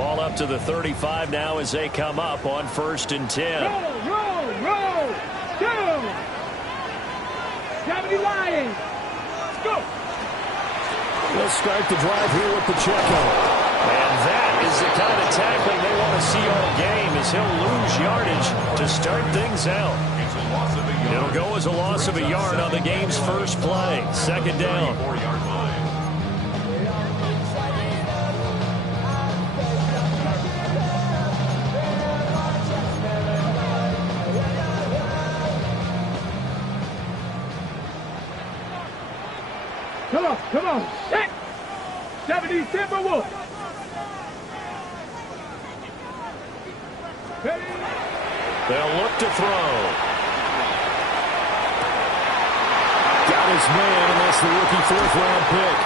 Ball up to the 35 now as they come up on 1st and 10. Roll. Go. 70 Lions. Let's go. They'll start the drive here with Pacheco. And that is the kind of tackling they want to see all game, as he'll lose yardage to start things out. It'll go as a loss of a yard on the game's first play. 2nd down. Come on. Set. 70 Timberwolves. They'll look to throw. Got his man, and that's the rookie 4th-round pick.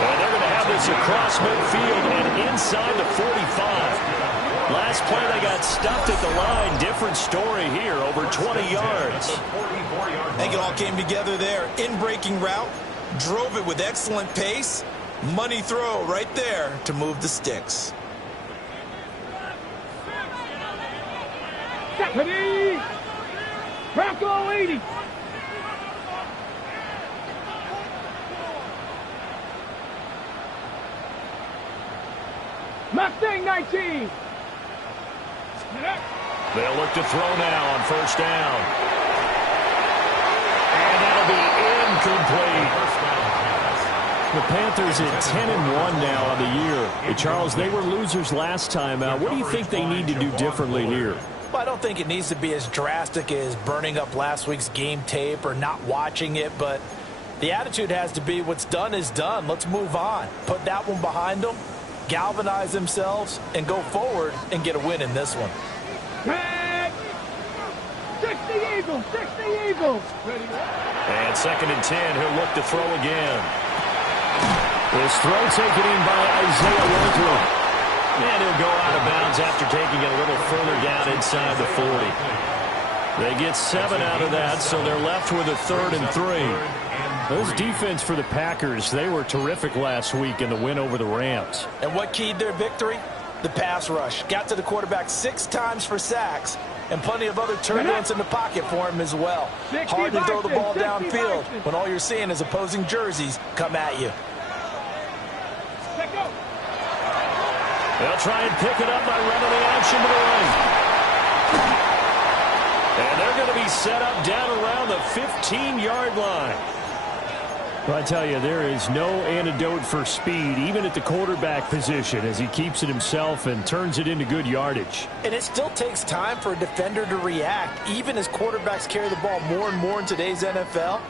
And they're going to have this across midfield and inside the 45. Last play, they got stuffed at the line. Different story here, over 20 yards. I think it all came together there. In-breaking route. Drove it with excellent pace. Money throw right there to move the sticks. Stephanie! Bronco 80! Mustang 19! They'll look to throw now on 1st down. And that'll be incomplete. The Panthers at 10-1 now on the year. Hey, Charles, they were losers last time out. What do you think they need to do differently here? Well, I don't think it needs to be as drastic as burning up last week's game tape or not watching it, but the attitude has to be what's done is done. Let's move on. Put that one behind them, galvanize themselves, and go forward and get a win in this one. 60 Eagles! 60 Eagles! And 2nd and 10, he'll look to throw again. This throw taken in by Isaiah Waldron. And he'll go out of bounds after taking it a little further down inside the 40. They get 7 out of that, so they're left with a 3rd and 3. Those defense for the Packers, they were terrific last week in the win over the Rams. And what keyed their victory? The pass rush. Got to the quarterback 6 times for sacks, and plenty of other turbulence in the pocket for him as well. Hard to throw the ball downfield when all you're seeing is opposing jerseys come at you. They'll try and pick it up by running the action to the right. And they're going to be set up down around the 15-yard line. Well, I tell you, there is no antidote for speed, even at the quarterback position, as he keeps it himself and turns it into good yardage. And it still takes time for a defender to react, even as quarterbacks carry the ball more and more in today's NFL.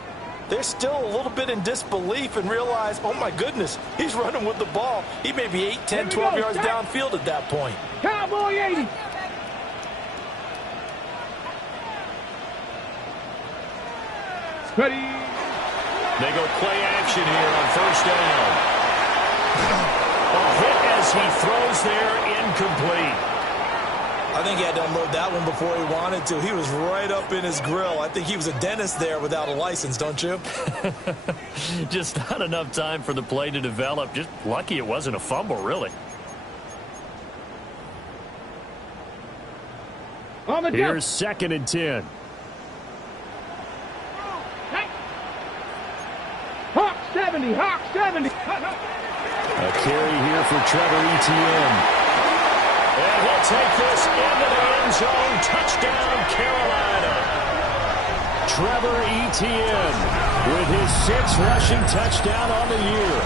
They're still a little bit in disbelief and realize, oh, my goodness, he's running with the ball. He may be 8, 10, 12 yards downfield at that point. Cowboy 80. Ready. They go play action here on 1st down. A hit as he throws there, incomplete. I think he had to unload that one before he wanted to. He was right up in his grill. I think he was a dentist there without a license, don't you? Just not enough time for the play to develop. Just lucky it wasn't a fumble, really. Here's 2nd and 10. Hawk 70, Hawk 70. A carry here for Trevor Etienne. And he'll take this into the end zone. Touchdown, Carolina. Trevor Etienne with his 6th rushing touchdown on the year.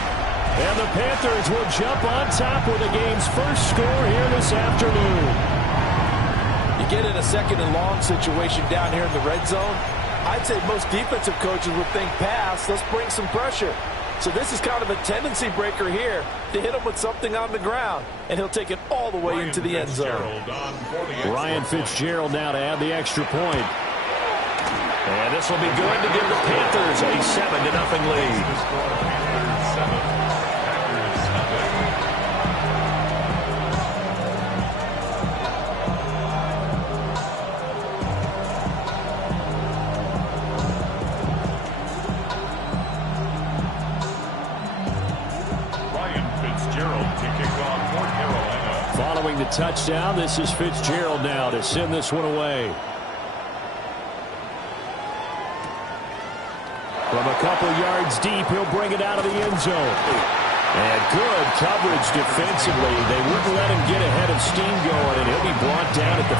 And the Panthers will jump on top with the game's first score here this afternoon. You get in a 2nd and long situation down here in the red zone, I'd say most defensive coaches would think pass. Let's bring some pressure. So this is kind of a tendency breaker here to hit him with something on the ground, and he'll take it all the way into the end zone. Ryan Fitzgerald now to add the extra point. And this will be good to give the Panthers a 7-0 lead. following the touchdown. This is Fitzgerald now to send this one away. From a couple yards deep, he'll bring it out of the end zone. And good coverage defensively. They wouldn't let him get ahead of steam going, and he'll be brought down at the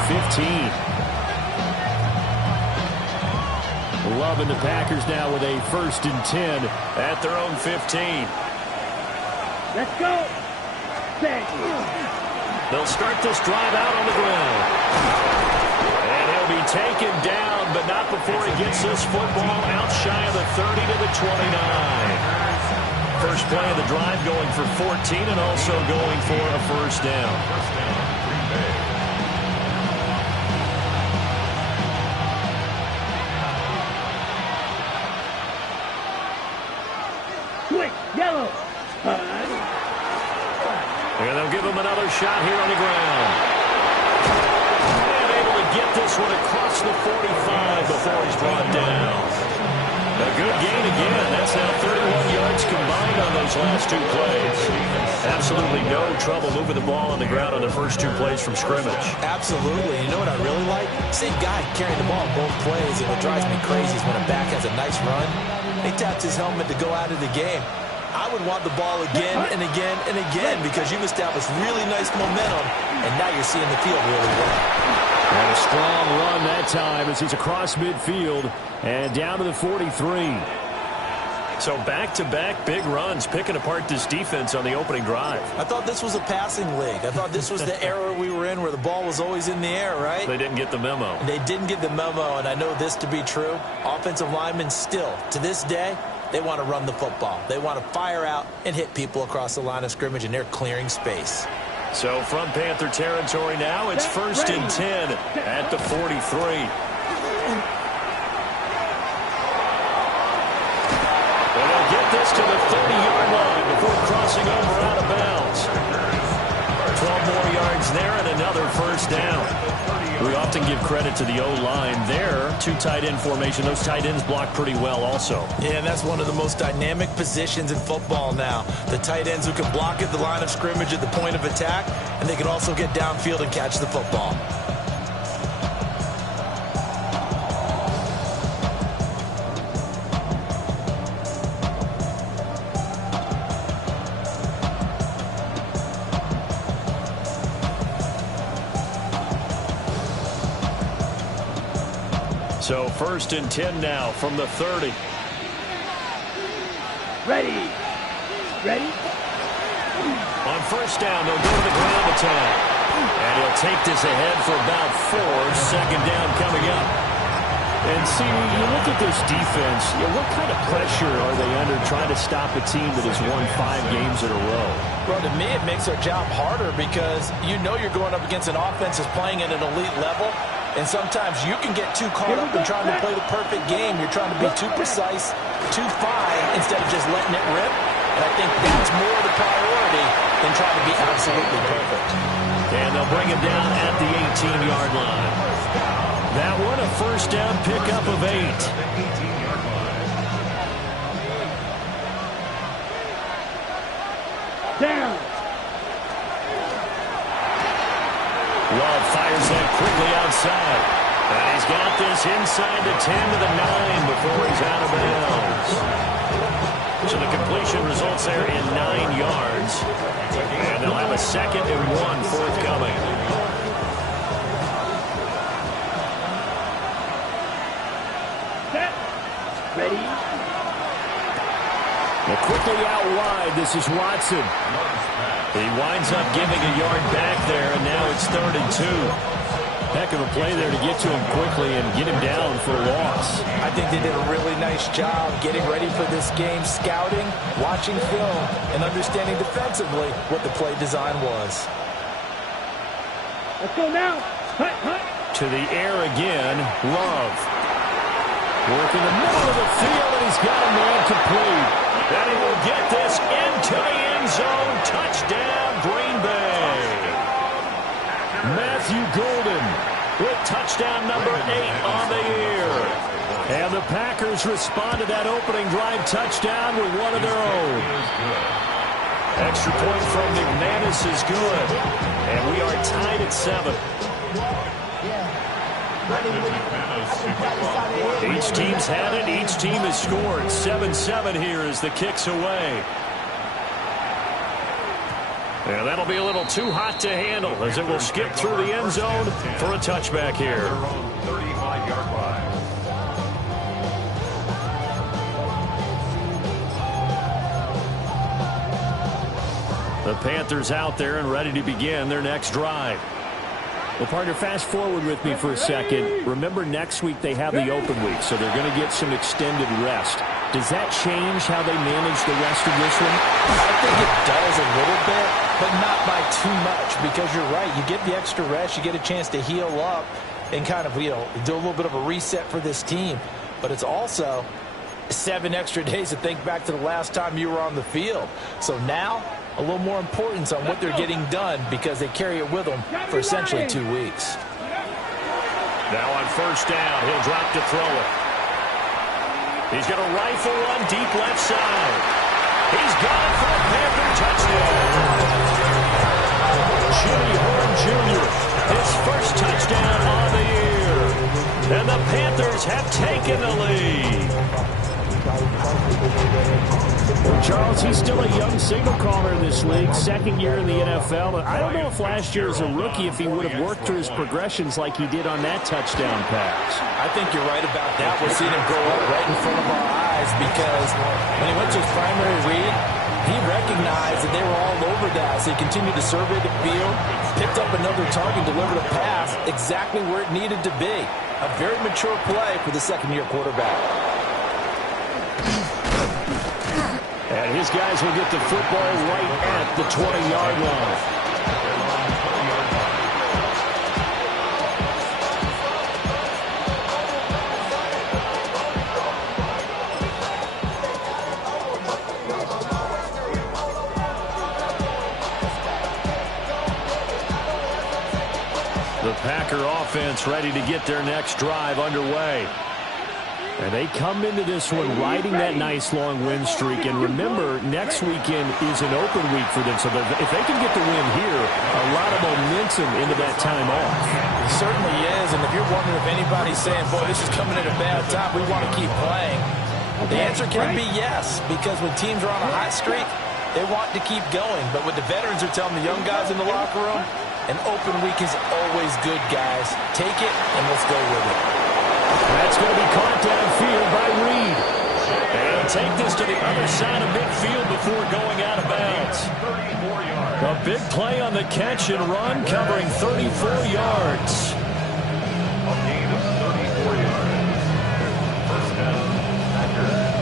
15. Loving the Packers now with a 1st and 10 at their own 15. Let's go. They'll start this drive out on the ground. And he'll be taken down, but not before he gets this football out shy of the 30 to the 29. First play of the drive going for 14 and also going for a 1st down. Quick, yellow. And they'll give him another shot here on the ground. And able to get this one across the 45 before he's brought down. A good gain again. That's now 31 yards combined on those last 2 plays. Absolutely no trouble moving the ball on the ground on the first 2 plays from scrimmage. Absolutely. You know what I really like? Same guy carrying the ball both plays. And what drives me crazy is when a back has a nice run, he taps his helmet to go out of the game. I would want the ball again and again and again because you've established really nice momentum, and now you're seeing the field really well. And a strong run that time as he's across midfield and down to the 43. So back-to-back big runs picking apart this defense on the opening drive. I thought this was a passing league. I thought this was the era we were in where the ball was always in the air, right? They didn't get the memo. They didn't get the memo, and I know this to be true. Offensive linemen still, to this day, they want to run the football. They want to fire out and hit people across the line of scrimmage, and they're clearing space. So from Panther territory now, it's 1st and 10 at the 43. And they'll get this to the 30-yard line before crossing over out of bounds. 12 more yards there and another 1st down. We often give credit to the O-line there. 2 tight end formation. Those tight ends block pretty well also. Yeah, and that's one of the most dynamic positions in football now. The tight ends who can block at the line of scrimmage at the point of attack, and they can also get downfield and catch the football. So 1st and 10 now from the 30. Ready. Ready. On 1st down, they'll go to the ground attack. And he'll take this ahead for about 4. 2nd down coming up. And see, you look at this defense, what kind of pressure are they under trying to stop a team that has won 5 games in a row? Well, to me, it makes their job harder because you know you're going up against an offense that's playing at an elite level. And sometimes you can get too caught up in trying to play the perfect game. You're trying to be too precise, too fine, instead of just letting it rip. And I think that's more the priority than trying to be absolutely perfect. And they'll bring him down at the 18-yard line. That one, a 1st down pickup of 8. Down. Love fires that quickly outside. And he's got this inside the 10 to the 9 before he's out of bounds. So the completion results there in 9 yards. And they'll have a 2nd and 1 forthcoming. Set. Ready. Now quickly out wide, this is Watson. He winds up giving a yard back there, and now it's 3rd and 2. Heck of a play there to get to him quickly and get him down for a loss. I think they did a really nice job getting ready for this game, scouting, watching film, and understanding defensively what the play design was. Let's go now. Hut, hut. To the air again, Love. Working the middle of the field, and he's got a man complete. And he will get this into the end zone. Touchdown, Green Bay. Matthew Golden with touchdown number 8 on the year. And the Packers respond to that opening drive touchdown with one of their own. Extra point from McManus is good. And we are tied at 7. Each team's had it. Each team has scored. 7-7 here as the kick's away. And that'll be a little too hot to handle as it will skip through the end zone for a touchback here. 35-yard line. The Panthers out there and ready to begin their next drive. Well, partner, fast forward with me for a second. Remember, next week they have the open week, so they're going to get some extended rest. Does that change how they manage the rest of this one? I think it does a little bit, but not by too much, because you're right. You get the extra rest. You get a chance to heal up and kind of, do a little bit of a reset for this team. But it's also 7 extra days to think back to the last time you were on the field. So now, a little more importance on what they're getting done because they carry it with them for essentially 2 weeks. Now on first down, he'll drop to throw it. He's going to rifle one deep left side. He's got it for a Panther touchdown. Jimmy Horn Jr., his first touchdown on the year. And the Panthers have taken the lead. Well, Charles, he's still a young signal caller in this league, second year in the NFL. I don't know if last year as a rookie if he would have worked through his progressions like he did on that touchdown pass. I think you're right about that. We're seeing him grow up right in front of our eyes because when he went to his primary read, he recognized that they were all over that. So he continued to survey the field, picked up another target, delivered a pass exactly where it needed to be. A very mature play for the second-year quarterback. And his guys will get the football right at the 20-yard line. The Packer offense ready to get their next drive underway. And they come into this one riding that nice long win streak. And remember, next weekend is an open week for them. So if they can get the win here, a lot of momentum into that time off. It certainly is. And if you're wondering if anybody's saying, boy, this is coming at a bad time, we want to keep playing, the answer can be yes. Because when teams are on a hot streak, they want to keep going. But what the veterans are telling the young guys in the locker room, an open week is always good, guys. Take it, and let's go with it. That's going to be caught downfield by Reed. And he'll take this to the other side of midfield before going out of bounds. A big play on the catch and run, covering 34 yards. A gain of 34 yards. First down, Packers.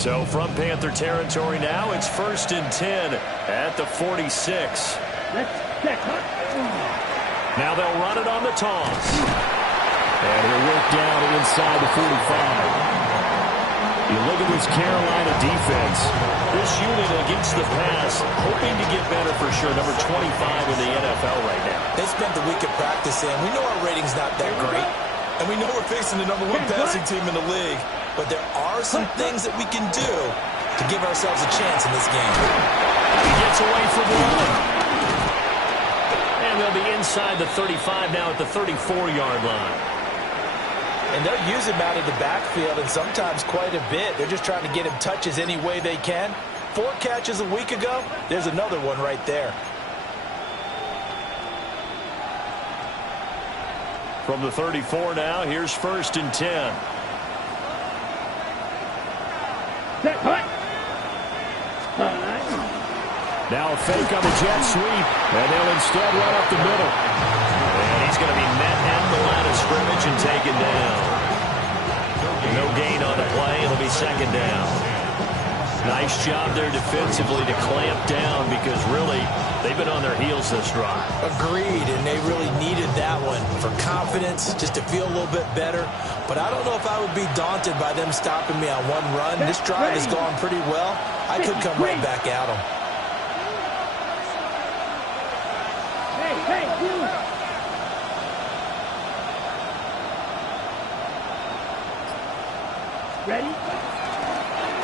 So from Panther territory now, it's 1st and 10 at the 46. Let's check. Now they'll run it on the toss. And he'll work down inside the 45. You look at this Carolina defense. This unit against the pass, hoping to get better for sure. Number 25 in the NFL right now. They spent the week of practice in. We know our rating's not that great. And we know we're facing the #1 passing team in the league. But there are some things that we can do to give ourselves a chance in this game. He gets away from one. And they'll be inside the 35 now at the 34-yard line. And they'll use him out of the backfield, and sometimes quite a bit. They're just trying to get him touches any way they can. 4 catches a week ago. There's another one right there. From the 34 now, here's 1st and 10. Set, hut. Now a fake on the jet sweep, and they'll instead run up the middle. And he's going to be met at the line of scrimmage and taken down. No gain on the play. It'll be 2nd down. Nice job there defensively to clamp down because really they've been on their heels this drive. Agreed, and they really needed that one for confidence, just to feel a little bit better. But I don't know if I would be daunted by them stopping me on one run. This drive has gone pretty well. I could come right back at them. Hey, you. Ready?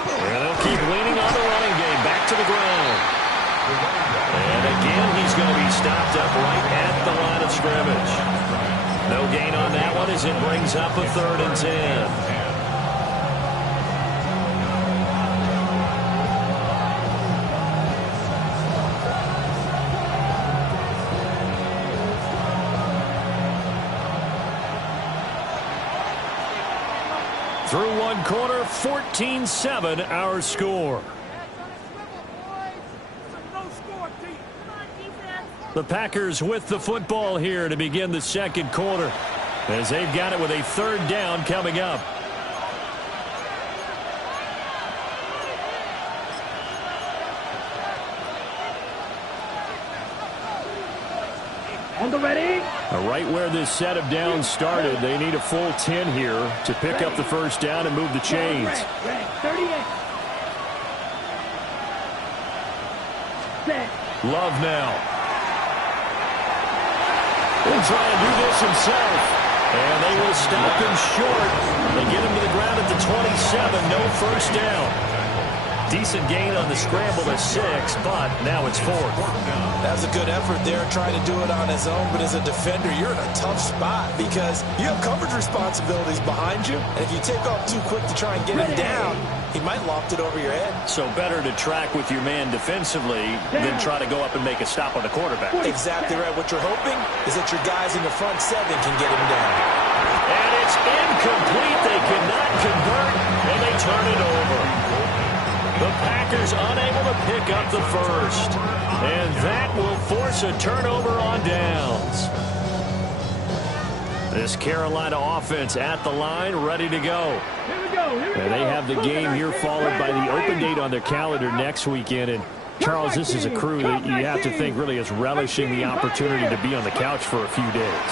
And they'll keep leaning on the running game. Back to the ground. And again, he's going to be stopped up right at the line of scrimmage. No gain on that one as it brings up a 3rd and 10. Through one quarter, 14-7 our score. The Packers with the football here to begin the second quarter as they've got it with a 3rd down coming up. On the ready. Right where this set of downs started, they need a full 10 here to pick up the 1st down and move the chains. Red, 38. Set. Love now. He'll try and do this himself. And they will stop him short. They get him to the ground at the 27. No 1st down. Decent gain on the scramble to 6, but now it's 4th. That was a good effort there, trying to do it on his own. But as a defender, you're in a tough spot because you have coverage responsibilities behind you. And if you take off too quick to try and get him down, he might loft it over your head. So better to track with your man defensively than try to go up and make a stop on the quarterback. Exactly right. What you're hoping is that your guys in the front 7 can get him down. And it's incomplete. They cannot convert, and they turn it over. The Packers unable to pick up the 1st. And that will force a turnover on downs. This Carolina offense at the line, ready to go. Here we go. And they have the game here followed by the open date on their calendar next weekend. And Charles, this is a crew that you have to think really is relishing the opportunity to be on the couch for a few days.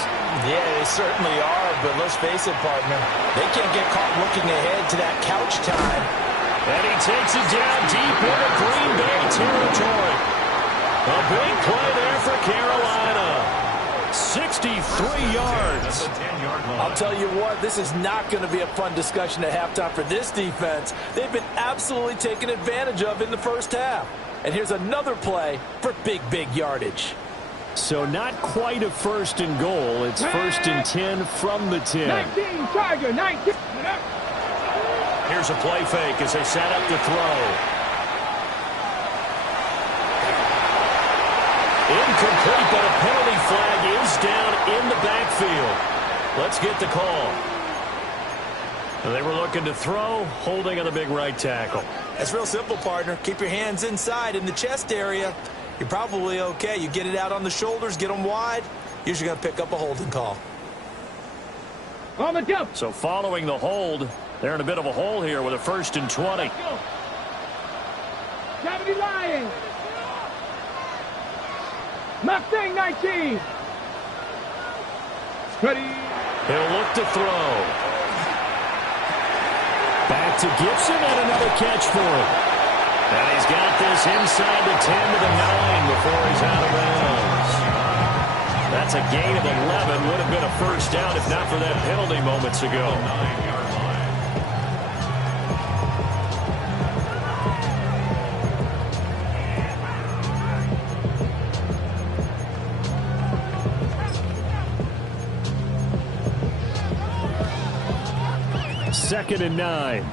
Yeah, they certainly are, but let's face it, partner. They can't get caught looking ahead to that couch time. And he takes it down deep into Green Bay territory. A big play there for Carolina. 63 yards. I'll tell you what, this is not going to be a fun discussion at halftime for this defense. They've been absolutely taken advantage of in the 1st half. And here's another play for big yardage. So not quite a 1st and goal. It's 1st and 10 from the 10. 19, Tiger, 19. Here's a play fake as they set up to throw. Incomplete, but a penalty flag is down in the backfield. Let's get the call. And they were looking to throw, holding on the big right tackle. That's real simple, partner. Keep your hands inside in the chest area. You're probably okay. You get it out on the shoulders, get them wide. Usually going to pick up a holding call. On the jump. So following the hold, they're in a bit of a hole here with a 1st and 20. 70 Lions. Mustang 19. Ready. He'll look to throw. Back to Gibson and another catch for him. And he's got this inside the 10 to the 9 before he's out of bounds. That's a gain of 11. Would have been a 1st down if not for that penalty moments ago. Second and 9.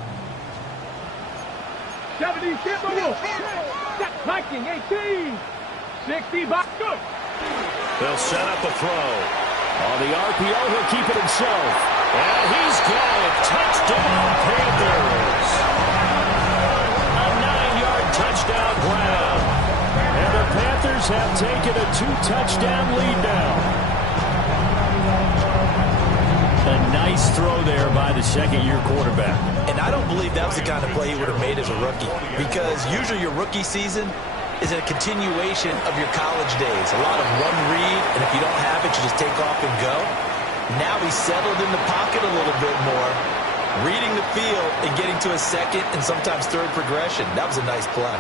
70 Timberwolves. Viking 18. 60 box. Go. They'll set up a throw. On the RPO, he'll keep it himself. And he's got it. Touchdown, Panthers. A 9-yard touchdown grab. And the Panthers have taken a 2-touchdown lead now. A nice throw there by the second-year quarterback. And I don't believe that was the kind of play he would have made as a rookie, because usually your rookie season is a continuation of your college days. A lot of one read, and if you don't have it, you just take off and go. Now he's settled in the pocket a little bit more, reading the field and getting to a second and sometimes third progression. That was a nice play.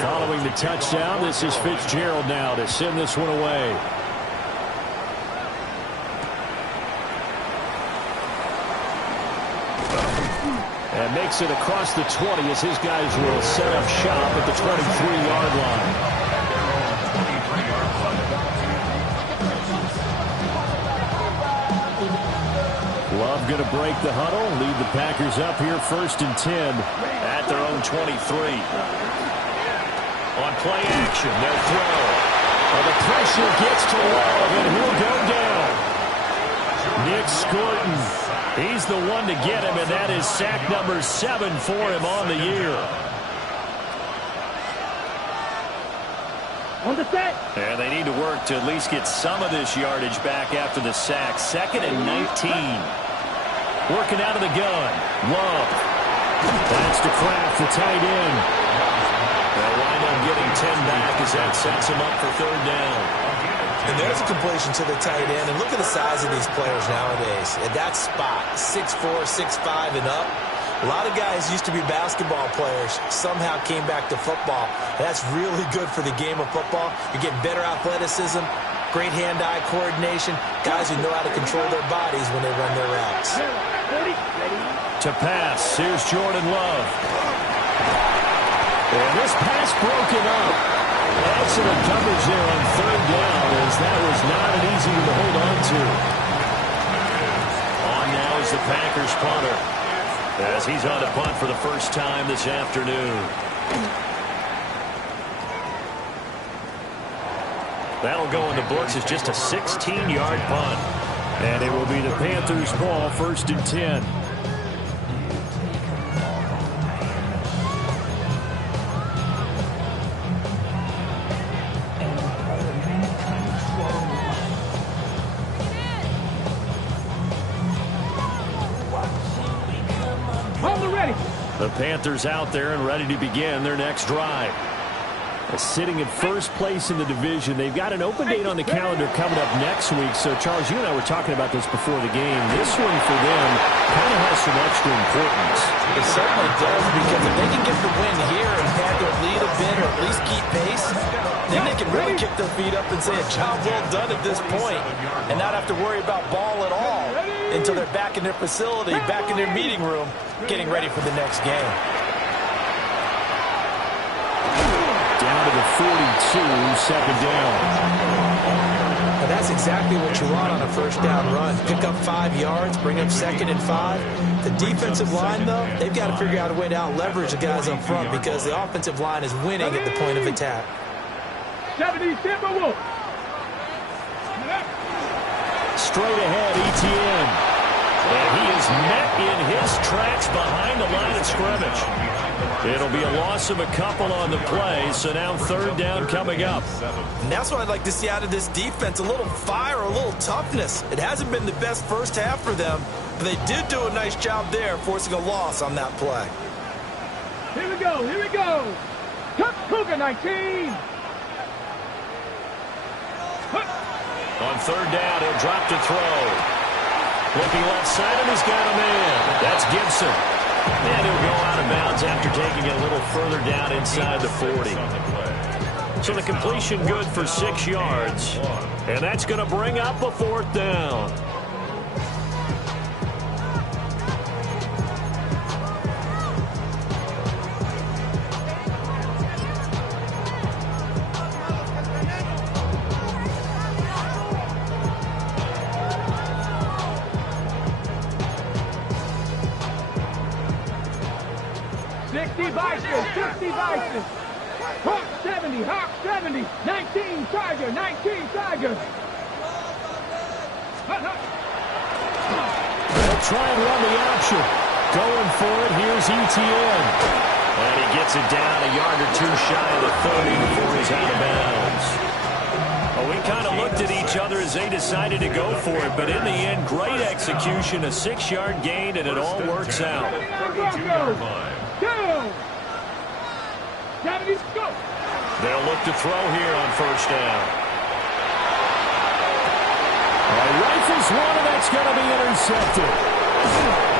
Following the touchdown, this is Fitzgerald now to send this one away. And makes it across the 20 as his guys will set up shop at the 23-yard line. Love going to break the huddle, lead the Packers up here 1st and 10 at their own 23. On play action, they'll throw. Well, the pressure gets to Love, and he'll go down. Nick Scorton, he's the one to get him, and that is sack number 7 for him on the year. On the set. And they need to work to at least get some of this yardage back after the sack. 2nd and 19. Working out of the gun. Love. That's to Kraft, the tight end. They'll wind up getting 10 back as that sets him up for 3rd down. And there's a completion to the tight end. And look at the size of these players nowadays. At that spot, 6'4", 6'5", and up. A lot of guys used to be basketball players, somehow came back to football. That's really good for the game of football. You're getting better athleticism, great hand-eye coordination, guys who know how to control their bodies when they run their routes. To pass, here's Jordan Love. And this pass broken up. Excellent coverage there on 3rd down, as that was not an easy one to hold on to. On now is the Packers punter, as he's on to punt for the first time this afternoon. That'll go in the books as just a 16-yard punt. And it will be the Panthers' ball, 1st and 10. The Panthers out there and ready to begin their next drive. Sitting in 1st place in the division. They've got an open date on the calendar coming up next week. So, Charles, you and I were talking about this before the game. This one for them kind of has some extra importance. It certainly does, because if they can get the win here and pad their lead a bit or at least keep pace, then they can really kick their feet up and say a job well done at this point and not have to worry about ball at all until they're back in their facility, back in their meeting room, getting ready for the next game. Down to the 42, 2nd down. Well, that's exactly what you want on a 1st down run. Pick up 5 yards, bring up 2nd and 5. The defensive line, though, they've got to figure out a way to out-leverage the guys up front because the offensive line is winning at the point of attack. 70 Timberwolves. Straight ahead, Etienne. And he is met in his tracks behind the line of scrimmage. It'll be a loss of a couple on the play, so now 3rd down coming up. And that's what I'd like to see out of this defense, a little fire, a little toughness. It hasn't been the best 1st half for them, but they did do a nice job there, forcing a loss on that play. Here we go, here we go. Cougar 19. On 3rd down, he'll drop to throw. Looking left side, and he's got a man. That's Gibson. And he'll go out of bounds after taking it a little further down inside the 40. So the completion good for 6 yards. And that's going to bring up a 4th down. Devices. Hawk 70, Hawk 70, 19 Tiger, 19 Tiger. They'll try and run the option. Going for it, here's Etienne. And he gets it down a yard or 2 shy of the 30 before he's out of bounds. Well, we kind of looked at each other as they decided to go for it, but in the end, great execution, a 6-yard gain, and it all works out. They'll look to throw here on 1st down. Rifles one, and that's going to be intercepted.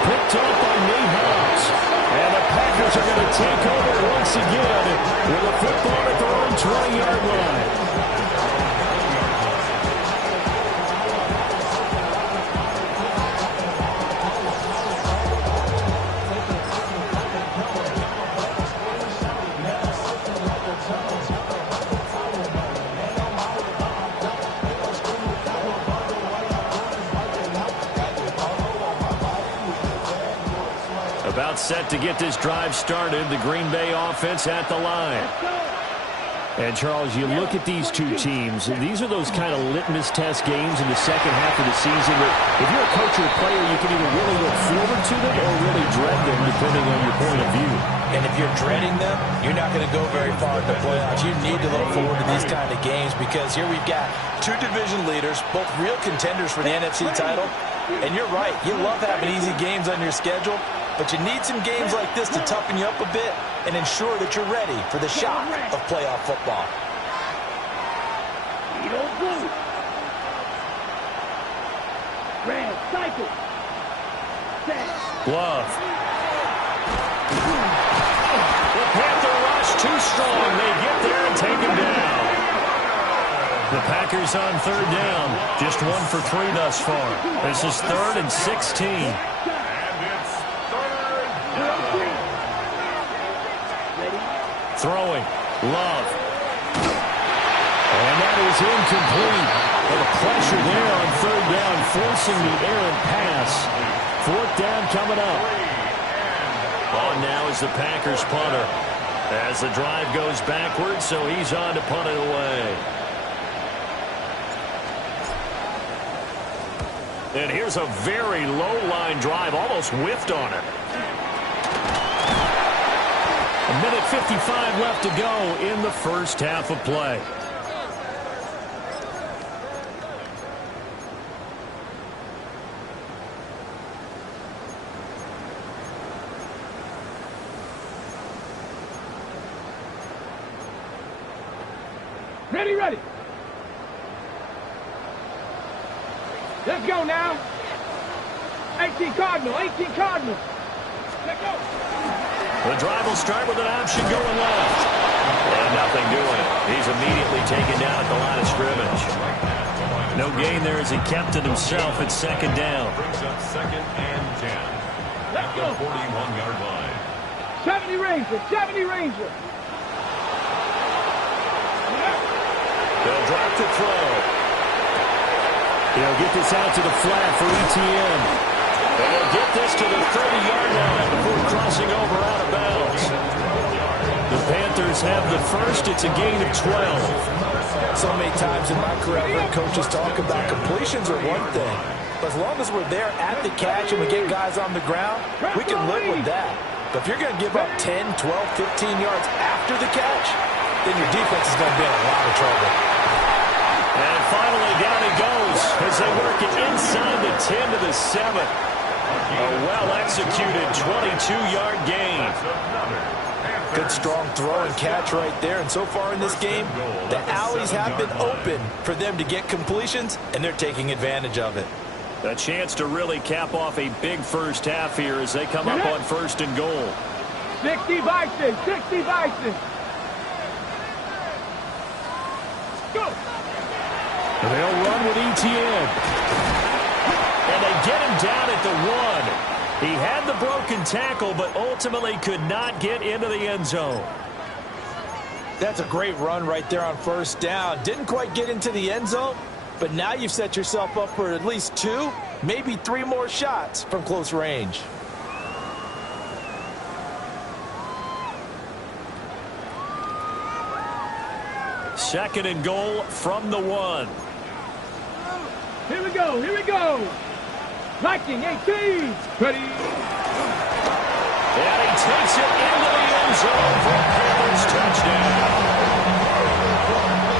Picked up by Nate Hobbs. And the Packers are going to take over once again with a football at their own 20-yard line. About set to get this drive started. The Green Bay offense at the line. And, Charles, you look at these two teams, and these are those kind of litmus test games in the second half of the season that if you're a coach or a player, you can either really look forward to them or really dread them, depending on your point of view. And if you're dreading them, you're not going to go very far in the playoffs. You need to look forward to these kind of games because here we've got two division leaders, both real contenders for the NFC title. And you're right, you love having easy games on your schedule, but you need some games like this to toughen you up a bit and ensure that you're ready for the shock of playoff football. Red, cycle. Love. The Panther rush too strong. They get there and take him down. The Packers on third down. Just 1 for 3 thus far. This is 3rd and 16. Throwing. Love. And that is incomplete. And the pressure there on third down, forcing the errant pass. 4th down coming up. On now is the Packers punter. As the drive goes backwards, so he's on to punt it away. And here's a very low-line drive, almost whiffed on it. 1:55 left to go in the first half of play. Ready, ready. Let's go now. 18 Cardinal, 18 Cardinal. Let's go. The drive will start with an option going left. And nothing doing. He's immediately taken down at the line of scrimmage. No gain there as he kept it himself at 2nd down. Brings up 2nd and 10. Let's go. 41-yard line. 70 Ranger, 70 Ranger. They'll drop the throw. They'll get this out to the flat for ETN. And they'll get this to the 30-yard line before crossing over out of bounds. The Panthers have the first. It's a gain of 12. So many times in my career, I've heard coaches talk about completions are one thing. But as long as we're there at the catch and we get guys on the ground, we can live with that. But if you're going to give up 10, 12, 15 yards after the catch, then your defense is going to be in a lot of trouble. And finally, down he goes as they work it inside the 10 to the 7. A well-executed 22-yard gain. Good strong throw and catch right there. And so far in this game, the alleys have been open for them to get completions, and they're taking advantage of it. A chance to really cap off a big first half here as they come up on 1st and goal. 60 Bison, 60 Bison. Go. They'll run with ETN. And they get him down at the 1. He had the broken tackle, but ultimately could not get into the end zone. That's a great run right there on 1st down. Didn't quite get into the end zone, but now you've set yourself up for at least 2, maybe 3 more shots from close range. Second and goal from the 1. Here we go, here we go. Viking 18. Ready. And he takes it into the end zone for a Panthers touchdown.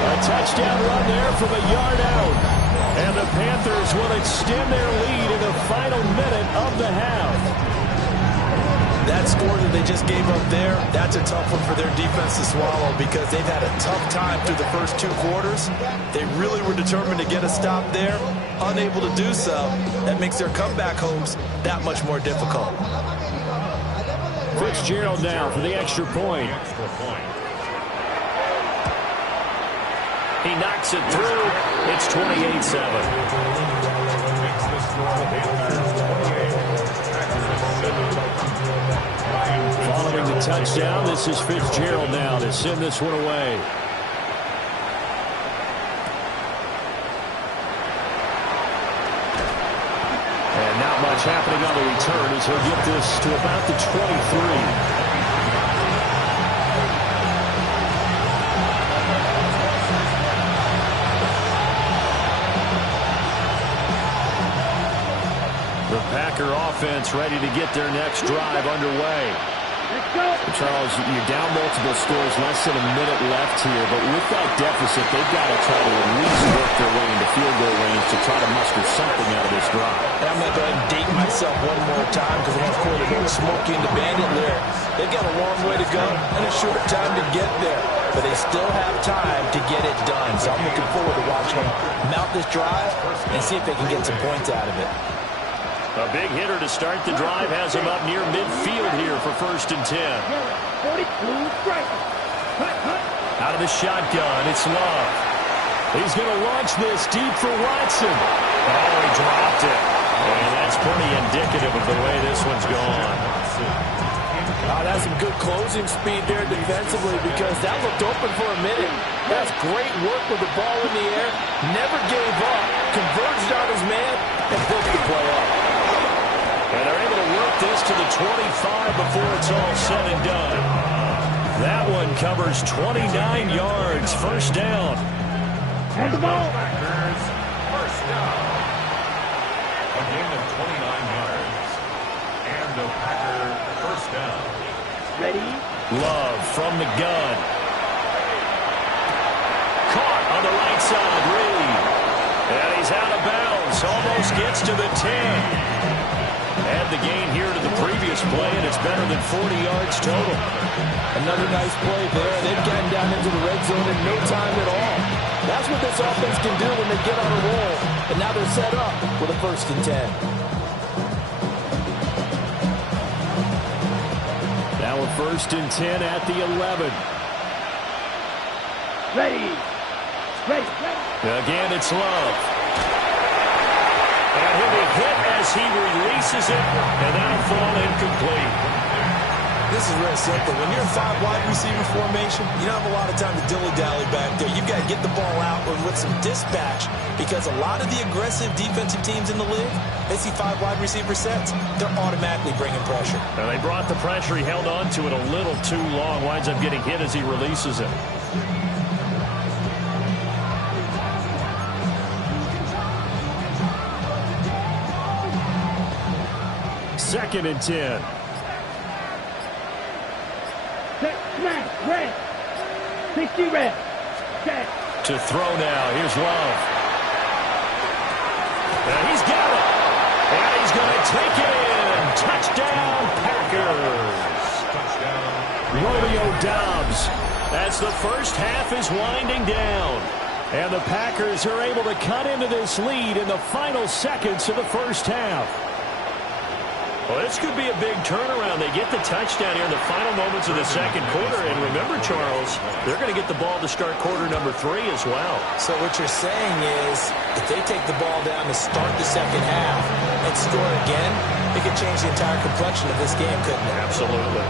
A touchdown run there from a yard out. And the Panthers will extend their lead in the final minute of the half. That score that they just gave up there, that's a tough one for their defense to swallow because they've had a tough time through the first 2 quarters. They really were determined to get a stop there, unable to do so. That makes their comeback hopes that much more difficult. Fitzgerald now for the extra point. He knocks it through. It's 28-7. Following the touchdown, this is Fitzgerald now to send this one away. And not much happened happening on the return as he'll get this to about the 23. The Packer offense ready to get their next drive underway. Charles, you're down multiple scores, less than a minute left here, but with that deficit, they've got to try to at least work their way into field goal range to try to muster something out of this drive. I'm going to go ahead and date myself one more time because I'm going to quote a little Smokey and the Bandit lyric. They've got a long way to go and a short time to get there, but they still have time to get it done. So I'm looking forward to watching them mount this drive and see if they can get some points out of it. A big hitter to start the drive has him up near midfield here for 1st and 10. Out of the shotgun, it's Love. He's going to launch this deep for Watson. Oh, he dropped it. And that's pretty indicative of the way this one's gone. That's some good closing speed there defensively because that looked open for a minute. That's great work with the ball in the air. Never gave up. Converged on his man and picked the play up. And they're able to work this to the 25 before it's all said and done. That one covers 29 yards. 1st down. And the ball. First down. A gain of 29 yards. And the Packer 1st down. Ready? Love from the gun. Caught on the right side. Reed. And he's out of bounds. Almost gets to the 10. Add the gain here to the previous play, and it's better than 40 yards total. Another nice play there. They've gotten down into the red zone in no time at all. That's what this offense can do when they get on a roll. And now they're set up with a 1st and 10. Now a 1st and 10 at the 11. Ready. Ready. Again, it's Love. And he'll be hit as he releases it, and that'll fall incomplete. This is real simple. When you're in 5 wide receiver formation, you don't have a lot of time to dilly-dally back there. You've got to get the ball out with some dispatch because a lot of the aggressive defensive teams in the league, they see 5 wide receiver sets, they're automatically bringing pressure. Now they brought the pressure. He held on to it a little too long. Winds up getting hit as he releases it. 2nd and 10. Set, smash, red. 60 red. Set. To throw now. Here's Love. And he's got it. And he's going to take it in. Touchdown, Packers. Touchdown. Romeo Doubs. As the first half is winding down. And the Packers are able to cut into this lead in the final seconds of the first half. Well, this could be a big turnaround. They get the touchdown here in the final moments of the 2nd quarter. And remember, Charles, they're going to get the ball to start quarter number 3 as well. So what you're saying is if they take the ball down to start the 2nd half and score again, it could change the entire complexion of this game, couldn't it? Absolutely.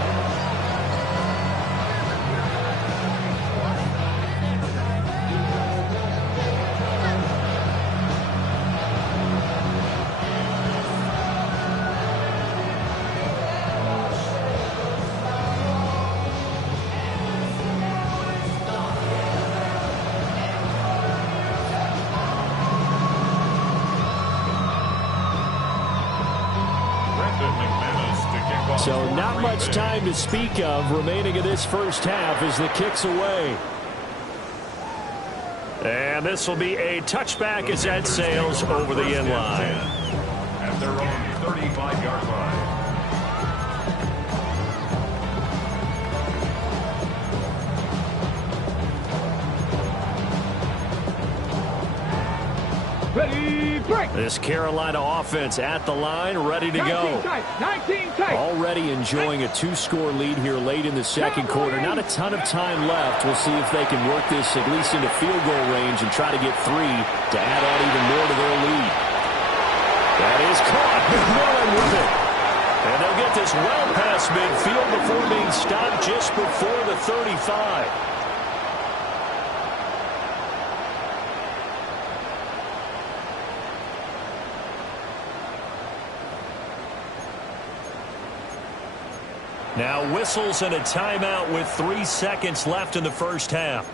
So not much time to speak of remaining in this first half as the kick's away. And this will be a touchback as that sails over the end line. At their own 35-yard line. Ready, break. This Carolina offense at the line, ready to go. 19 tight. Already enjoying a 2-score lead here late in the 2nd quarter. Not a ton of time left. We'll see if they can work this at least into field goal range and try to get 3 to add on even more to their lead. That is caught. McMillan with it. And they'll get this well past midfield before being stopped just before the 35. Now whistles and a timeout with 3 seconds left in the first half.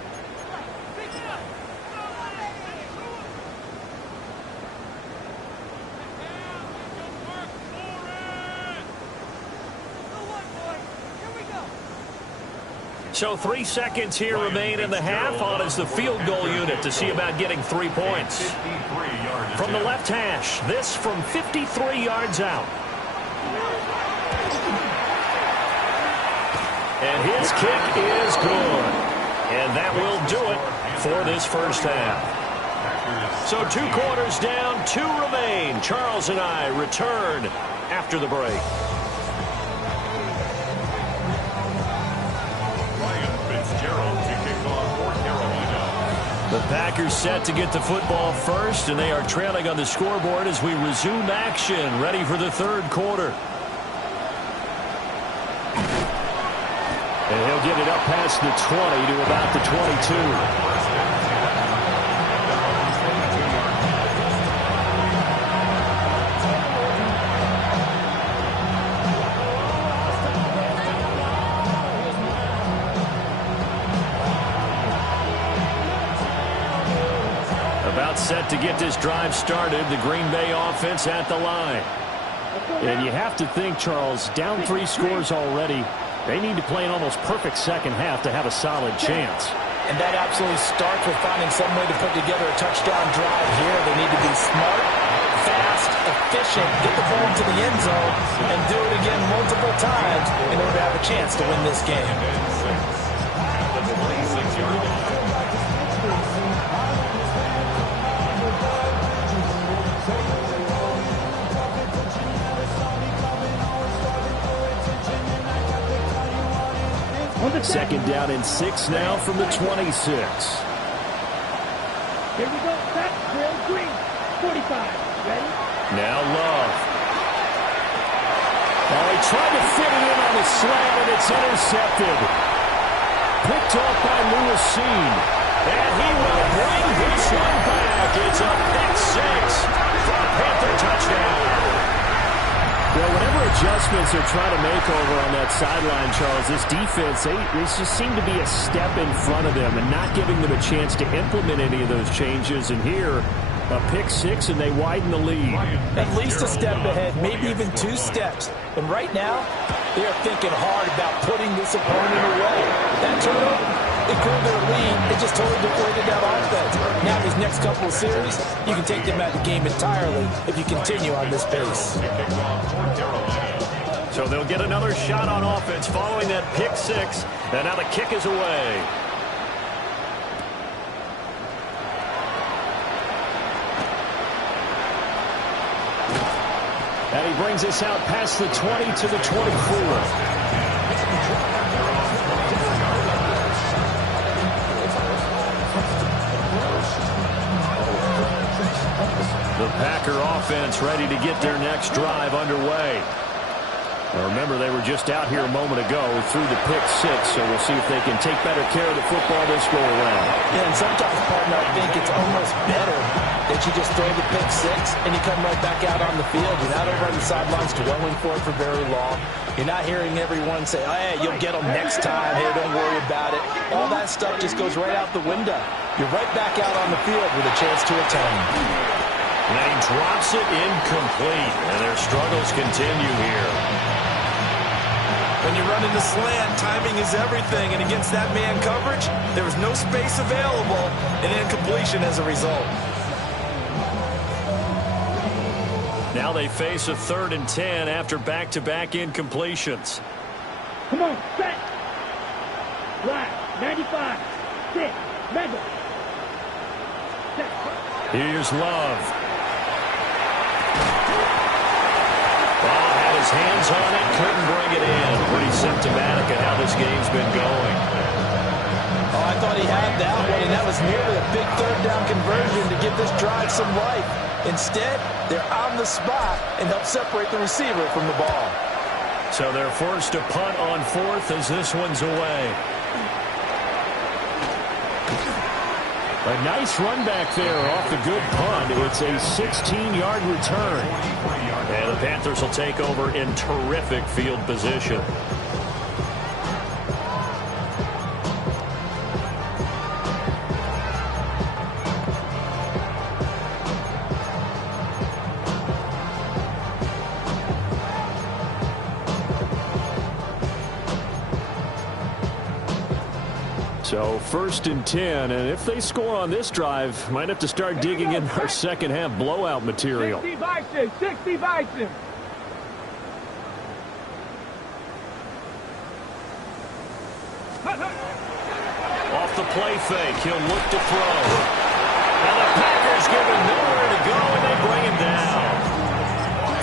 So 3 seconds here remain in the half. On is the field goal unit to see about getting 3 points. From the left hash, this from 53 yards out. And his kick is good. And that will do it for this first half. So 2 quarters down, 2 remain. Charles and I return after the break. The Packers set to get the football first, and they are trailing on the scoreboard as we resume action, ready for the third quarter. And he'll get it up past the 20 to about the 22. Set to get this drive started. The Green Bay offense at the line. And you have to think, Charles, down 3 scores already. They need to play an almost perfect second half to have a solid chance. And that absolutely starts with finding some way to put together a touchdown drive here. They need to be smart, fast, efficient, get the ball into the end zone, and do it again multiple times in order to have a chance to win this game. Second down and 6 now from the 26. Here we go. Set. Drill green. 45. Ready? Now Love. Oh, he tried to fit it in on the slant, and it's intercepted. Picked off by Lewisine. And he will bring this one back. It's a pick 6 for a Panther touchdown. Well, whatever adjustments they're trying to make over on that sideline, Charles, this defense, they just seem to be a step in front of them and not giving them a chance to implement any of those changes. And here, a pick 6, and they widen the lead. At least a step ahead, maybe even 2 steps. And right now, they are thinking hard about putting this opponent away. That turnover, it grew their lead. It just totally deflated that offense. Now these next couple of series, you can take them out of the game entirely if you continue on this pace. So they'll get another shot on offense following that pick 6. And now the kick is away. And he brings us out past the 20 to the 24. The Packer offense ready to get their next drive underway. Now remember, they were just out here a moment ago through the pick 6, so we'll see if they can take better care of the football this go around. Yeah, and sometimes, partner, I think it's almost better that you just throw the pick 6 and you come right back out on the field. You're not over on the sidelines dwelling for it for very long. You're not hearing everyone say, oh, hey, you'll get them next time. Hey, don't worry about it. All that stuff just goes right out the window. You're right back out on the field with a chance to attain. And he drops it incomplete, and their struggles continue here. When you run into slant, timing is everything, and against that man coverage, there was no space available, and incompletion as a result. Now they face a 3rd and 10 after back-to-back incompletions. Come on, set. Right, 95. 6. Mega. Set. Here's Love. Had his hands on it, couldn't bring it in. Pretty symptomatic of how this game's been going. Oh, I thought he had that one, and that was nearly a big 3rd down conversion to give this drive some life. Instead, they're on the spot and help separate the receiver from the ball. So they're forced to punt on 4th as this one's away. A nice run back there off the good punt. It's a 16-yard return. And the Panthers will take over in terrific field position. So 1st and 10, and if they score on this drive, might have to start digging in our second half blowout material. 60 Bison, 60 Bison. Off the play fake, he'll look to throw. And the Packers give him nowhere to go, and they bring him down.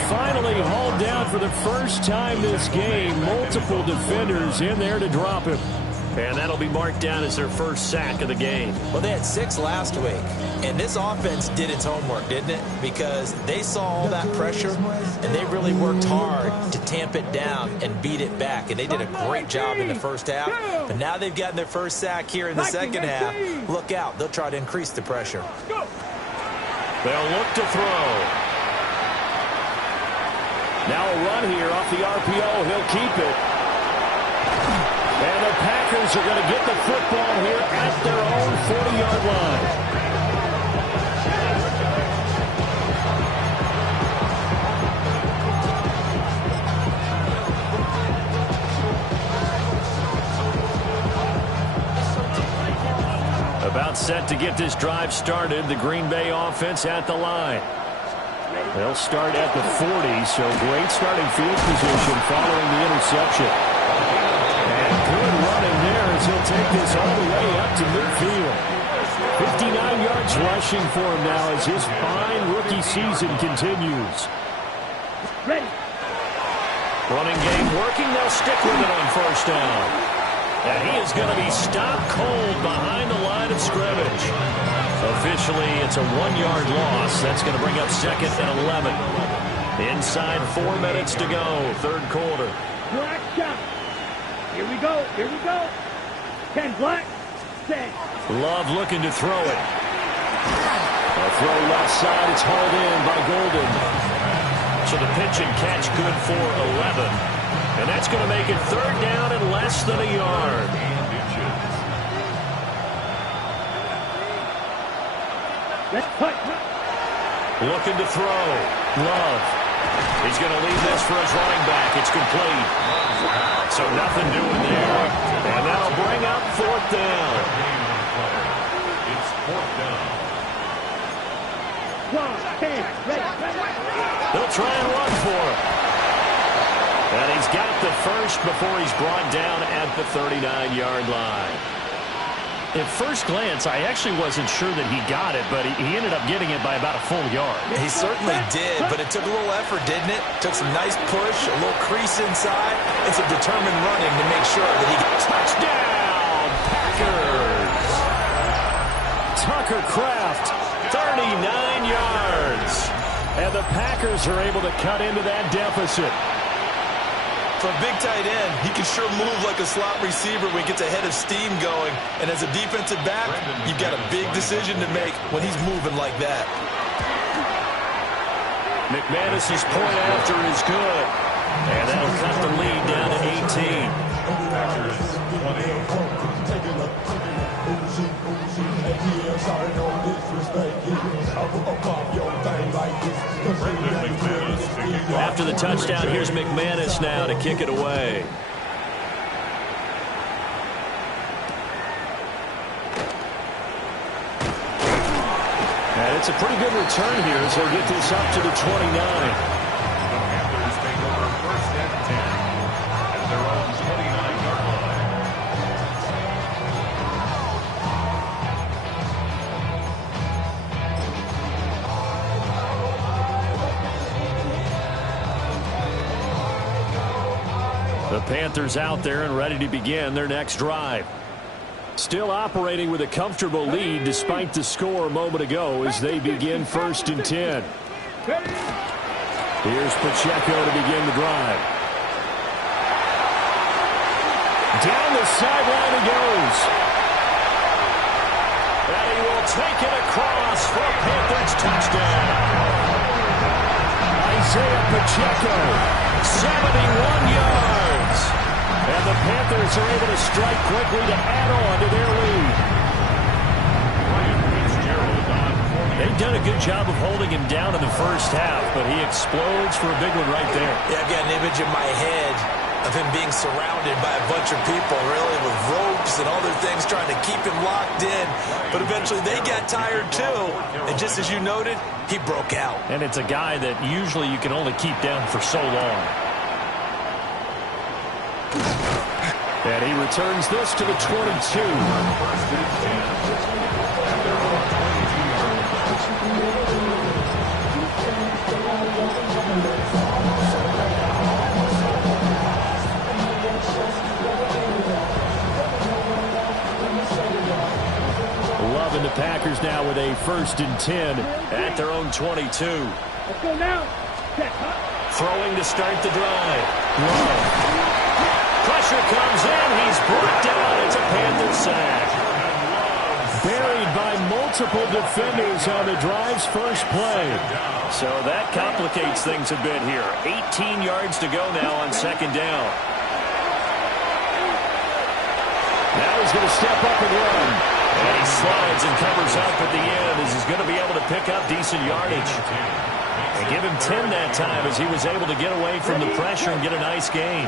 Finally hauled down for the first time this game. Multiple defenders in there to drop him. And that'll be marked down as their first sack of the game. Well, they had 6 last week, and this offense did its homework, didn't it? Because they saw all that pressure, and they really worked hard to tamp it down and beat it back, and they did a great job in the first half. But now they've gotten their first sack here in the second half. Look out. They'll try to increase the pressure. They'll look to throw. Now a run here off the RPO. He'll keep it. And the Packers are going to get the football here at their own 40-yard line. About set to get this drive started. The Green Bay offense at the line. They'll start at the 40, so great starting field position following the interception. Good running there as he'll take this all the way up to midfield. 59 yards rushing for him now as his fine rookie season continues. Ready. Running game working. They'll stick with it on first down. And he is going to be stopped cold behind the line of scrimmage. Officially, it's a 1-yard loss. That's going to bring up 2nd and 11. Inside 4 minutes to go, 3rd quarter. Black shot. Here we go. Here we go. 10 black. 10. Love looking to throw it. A throw left side. It's hauled in by Golden. So the pitch and catch good for 11. And that's going to make it 3rd down and less than a yard. Let's put. Looking to throw. Love. He's going to leave this for his running back. It's complete. So nothing doing there. And that'll bring up 4th down. It's 4th down. 1, 10. Ready. They'll try and run for him. And he's got the first before he's brought down at the 39-yard line. At first glance, I actually wasn't sure that he got it, but he ended up getting it by about a full yard. He certainly did, but it took a little effort, didn't it? Took some nice push, a little crease inside, and some determined running to make sure that he gets Touchdown, Packers! Tucker Kraft, 39 yards. And the Packers are able to cut into that deficit. For a big tight end, he can sure move like a slot receiver when he gets a head of steam going. And as a defensive back, you've got a big decision to make when he's moving like that. McManus's point after is good. And that'll cut the lead down to 18. Packers 20. After the touchdown, here's McManus now to kick it away. And it's a pretty good return here as they'll get this up to the 29. The Panthers take over 1st and 10 at their own 29-yard line. The Panthers out there and ready to begin their next drive. Still operating with a comfortable lead despite the score a moment ago as they begin 1st and 10. Here's Pacheco to begin the drive. Down the sideline he goes. And he will take it across for a Panthers touchdown. Isaiah Pacheco, 71 yards. and the Panthers are able to strike quickly to add on to their lead. They've done a good job of holding him down in the first half, but he explodes for a big one right there. Yeah, I've got an image in my head of him being surrounded by a bunch of people, really, with ropes gloves and other things trying to keep him locked in. But eventually they got tired too. And just as you noted, he broke out. And it's a guy that usually you can only keep down for so long. And he returns this to the 22. Loving the Packers now with a 1st and 10 at their own 22. Let's go now. Throwing to start the drive. Love. Pressure comes in. He's brought down. It's a Panther sack. Buried by multiple defenders on the drive's first play. So that complicates things a bit here. 18 yards to go now on 2nd down. Now he's going to step up and run. And he slides and covers up at the end as he's going to be able to pick up decent yardage. And give him 10 that time as he was able to get away from the pressure and get a nice gain.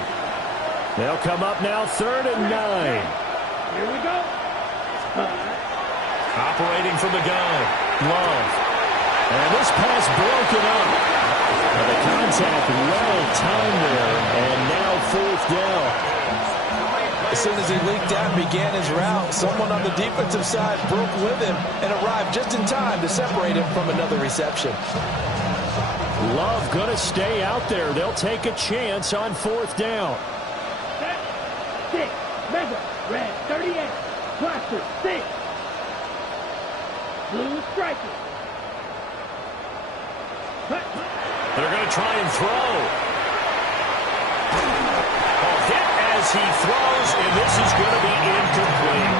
They'll come up now 3rd and 9. Here we go. Operating from the gun. Love. And this pass broken up. And the contact well timed there. And now 4th down. As soon as he leaked out and began his route, someone on the defensive side broke with him and arrived just in time to separate him from another reception. Love going to stay out there. They'll take a chance on 4th down. 6, measure, red 38, blaster 6, blue striker. They're going to try and throw. Hit as he throws, and this is going to be incomplete.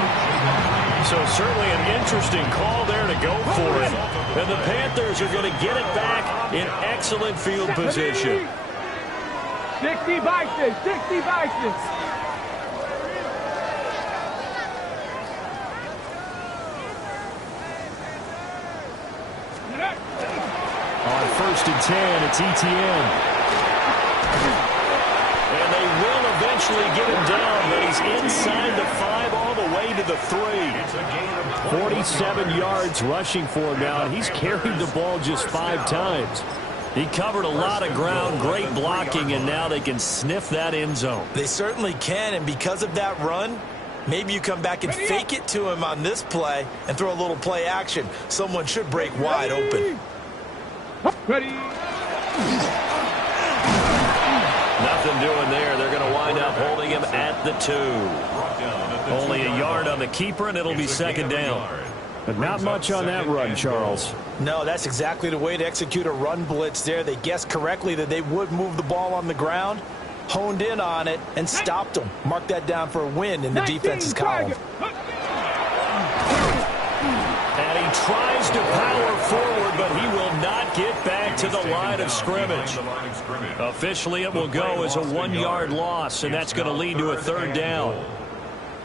So certainly an interesting call there to go for it. And the Panthers are going to get it back in excellent field position. 60 Bison, 60 Bison. On 1st and 10, it's ETN. And they will eventually get him down, but he's inside the 5 all the way to the 3. 47 yards rushing for him now, and he's carried the ball just 5 times. He covered a lot of ground, great blocking, and now they can sniff that end zone. They certainly can, and because of that run, maybe you come back and fake it to him on this play and throw a little play action. Someone should break wide open. Ready. Nothing doing there. They're going to wind up holding him at the 2. Only a yard on the keeper, and it'll be 2nd down. But not much on that run, Charles. No, that's exactly the way to execute a run blitz there. They guessed correctly that they would move the ball on the ground, honed in on it, and stopped them. Mark that down for a win in the defense's column. And he tries to power forward, but he will not get back to the line of scrimmage. Officially, it will go as a 1-yard loss, and that's going to lead to a 3rd down.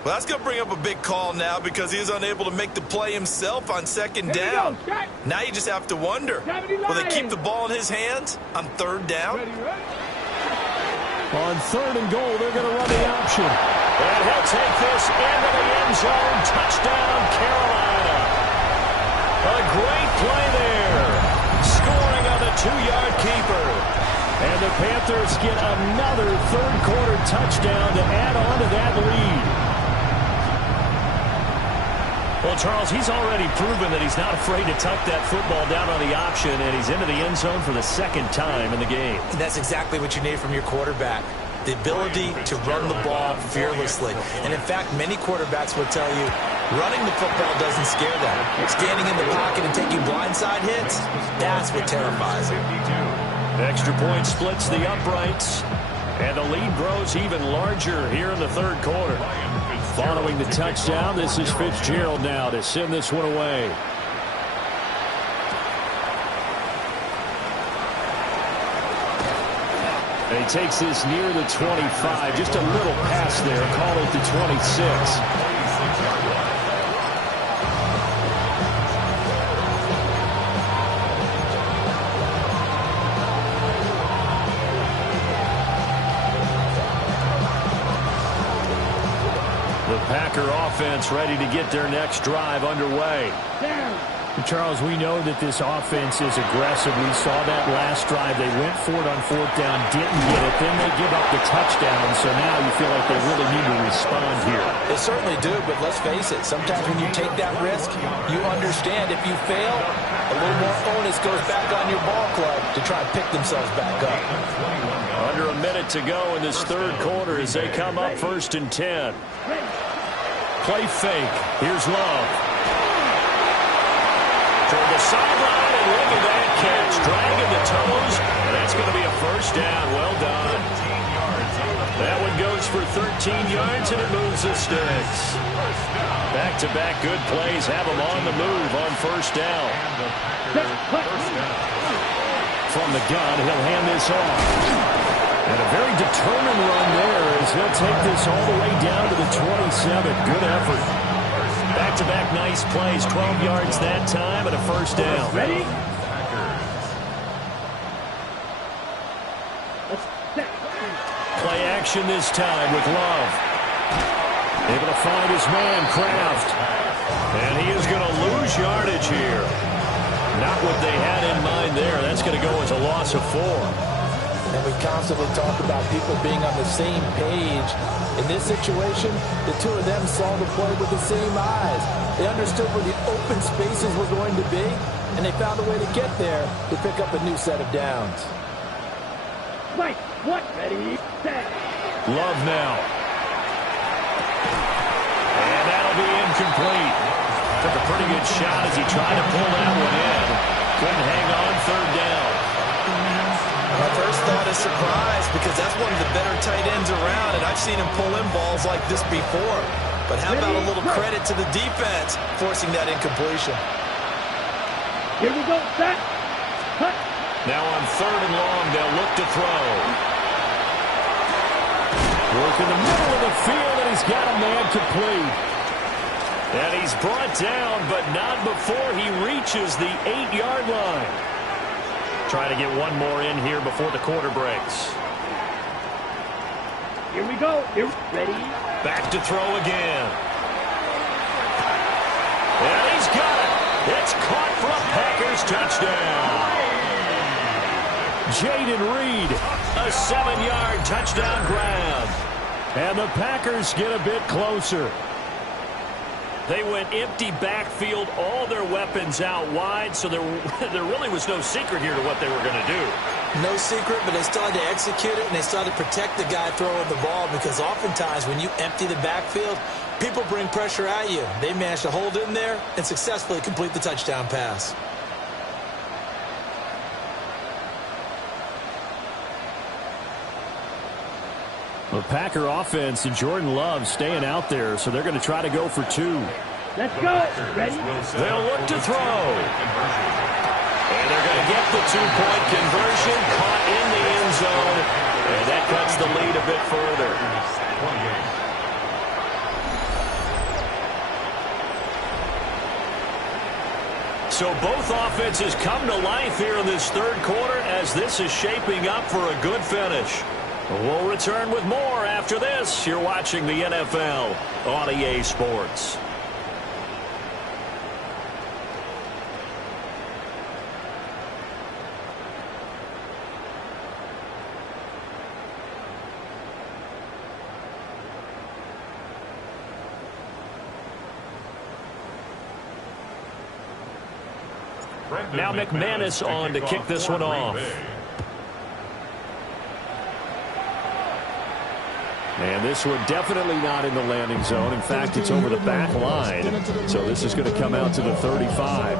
Well, that's going to bring up a big call now because he's unable to make the play himself on 2nd down. Now you just have to wonder, will they keep the ball in his hands on 3rd down? On 3rd and goal, they're going to run the option. And he'll take this into the end zone. Touchdown, Carolina. A great play there. Scoring on the 2-yard keeper. And the Panthers get another 3rd-quarter touchdown to add on to that lead. Well, Charles, he's already proven that he's not afraid to tuck that football down on the option, and he's into the end zone for the 2nd time in the game. That's exactly what you need from your quarterback. The ability to run the ball fearlessly. And, in fact, many quarterbacks will tell you running the football doesn't scare them. Standing in the pocket and taking blindside hits, that's what terrifies them. Extra point splits the uprights, and the lead grows even larger here in the 3rd quarter. Following the touchdown, this is Fitzgerald now to send this one away. And he takes this near the 25. Just a little pass there. Call it the 26. The Packer offense ready to get their next drive underway. Charles, we know that this offense is aggressive. We saw that last drive. They went for it on fourth down, didn't get it. Then they give up the touchdown. So now you feel like they really need to respond here. They certainly do, but let's face it. Sometimes when you take that risk, you understand if you fail, a little more onus goes back on your ball club to try and pick themselves back up. Under a minute to go in this third quarter as they come up 1st and 10. Play fake. Here's Love. Toward the sideline, and look at that catch. Dragging the toes, and that's going to be a first down. Well done. That one goes for 13 yards, and it moves the sticks. Back-to-back good plays have them on the move on first down. From the gun, he'll hand this off. And a very determined run there as he'll take this all the way down to the 27. Good effort. Back-to-back nice plays, 12 yards that time and a first down. Ready? Play action this time with Love. Able to find his man, Kraft. And he is going to lose yardage here. Not what they had in mind there. That's going to go as a loss of 4. And we constantly talk about people being on the same page. In this situation, the two of them saw the play with the same eyes. They understood where the open spaces were going to be, and they found a way to get there to pick up a new set of downs. Right, what? Ready, set. Love now. And that'll be incomplete. Took a pretty good shot as he tried to pull that one in. Couldn't hang on third down. My first thought is surprise because that's one of the better tight ends around, and I've seen him pull in balls like this before. But how about a little credit to the defense forcing that incompletion? Here we go, set. Cut. Now on 3rd and long, they'll look to throw. Work in the middle of the field, and he's got a man complete. And he's brought down, but not before he reaches the 8-yard line. Trying to get one more in here before the quarter breaks. Here we go. Here, ready. Back to throw again. And he's got it. It's caught for a Packers touchdown. Jaden Reed, a 7-yard touchdown grab. And the Packers get a bit closer. They went empty backfield, all their weapons out wide, so there really was no secret here to what they were going to do. No secret, but they still had to execute it, and they still had to protect the guy throwing the ball because oftentimes when you empty the backfield, people bring pressure at you. They managed to hold in there and successfully complete the touchdown pass. The Packer offense and Jordan Love staying out there, so they're going to try to go for 2. Let's go. Ready? They'll look to throw. And they're going to get the 2-point conversion, caught in the end zone, and that cuts the lead a bit further. So both offenses come to life here in this third quarter as this is shaping up for a good finish. We'll return with more after this. You're watching the NFL on EA Sports. Now McManus on to kick this one off. And this one definitely not in the landing zone. In fact, it's over the back line. So this is going to come out to the 35.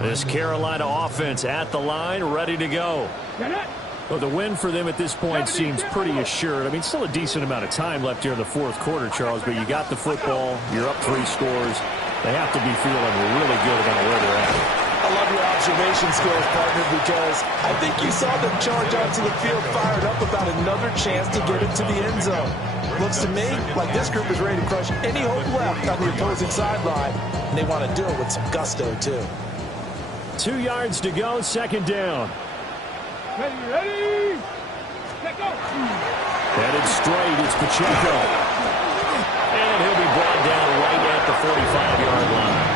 This Carolina offense at the line, ready to go. Well, the win for them at this point seems pretty assured. I mean, still a decent amount of time left here in the fourth quarter, Charles, but you got the football, you're up 3 scores. They have to be feeling really good about where they're at. I love your observation skills, partner, because I think you saw them charge onto the field fired up about another chance to get into the end zone. Looks to me like this group is ready to crush any hope left on the opposing sideline, and they want to do it with some gusto, too. 2 yards to go, second down. Ready, let go. Headed straight, it's Pacheco. And he'll be brought down right at the 45-yard line.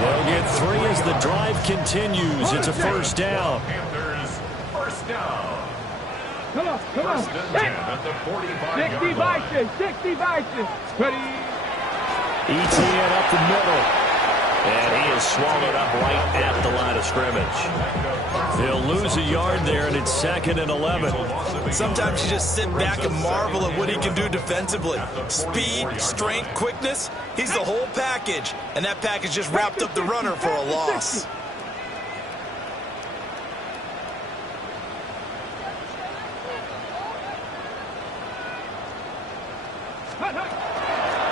They'll get 3 as the drive continues. It's a first down. Panthers, first down. Come on. First and 10 at the 45-yard 60 line. vices, 60 vices. Ready. ETN up the middle. And he is swallowed up right at the line of scrimmage. They'll lose a yard there, and it's 2nd and 11. Sometimes you just sit back and marvel at what he can do defensively. Speed, strength, quickness, he's the whole package. And that package just wrapped up the runner for a loss.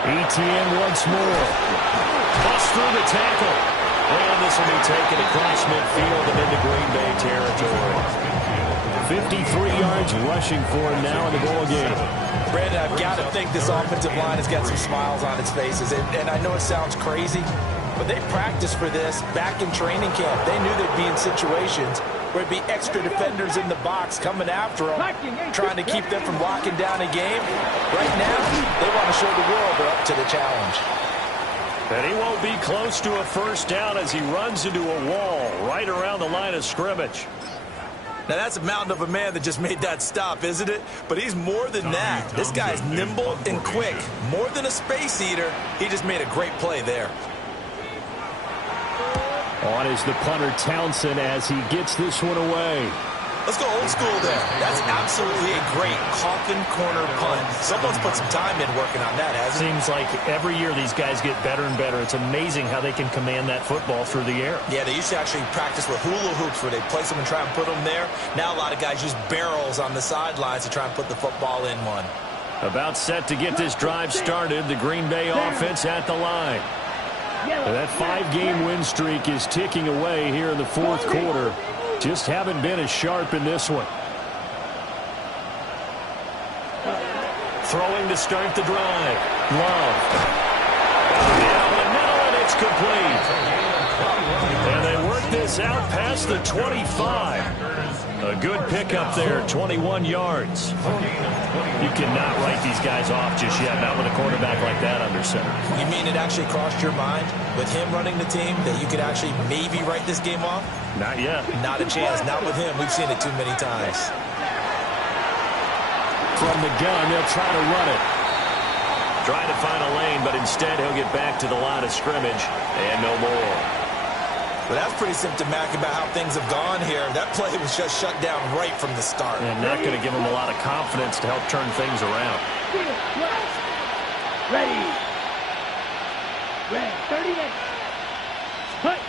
ETN once more. Bust through the tackle. And this will be taken across midfield and into Green Bay territory. 53 yards rushing for him now in the ball game. Brandon, I've got to think this offensive line has got some smiles on its faces. And I know it sounds crazy, but they practiced for this back in training camp. They knew they'd be in situations where it'd be extra defenders in the box coming after them, trying to keep them from locking down a game. Right now, they want to show the world they're up to the challenge. And he won't be close to a first down as he runs into a wall right around the line of scrimmage. Now, that's a mountain of a man that just made that stop, isn't it? But he's more than that. This guy's nimble and quick. More than a space eater, he just made a great play there. On is the punter Townsend as he gets this one away. Let's go old school there. That's absolutely a great coffin corner punt. Someone's put some time in working on that, hasn't he? Seems like every year these guys get better and better. It's amazing how they can command that football through the air. Yeah, they used to actually practice with hula hoops where they place them and try and put them there. Now a lot of guys use barrels on the sidelines to try and put the football in one. About set to get this drive started. The Green Bay offense at the line. That 5-game win streak is ticking away here in the fourth quarter. Just haven't been as sharp in this one. Throwing to start the drive. Love. Down the middle, and it's complete. And they work this out past the 25. A good pickup there, 21 yards. You cannot write these guys off just yet, not with a quarterback like that under center. You mean it actually crossed your mind with him running the team that you could actually maybe write this game off? Not yet. Not a chance. Not with him. We've seen it too many times. From the gun, they'll try to run it. Trying to find a lane, but instead he'll get back to the line of scrimmage and no more. Well, that's pretty symptomatic about how things have gone here. That play was just shut down right from the start. And not going to give them a lot of confidence to help turn things around. Ready. 30 minutes. Put.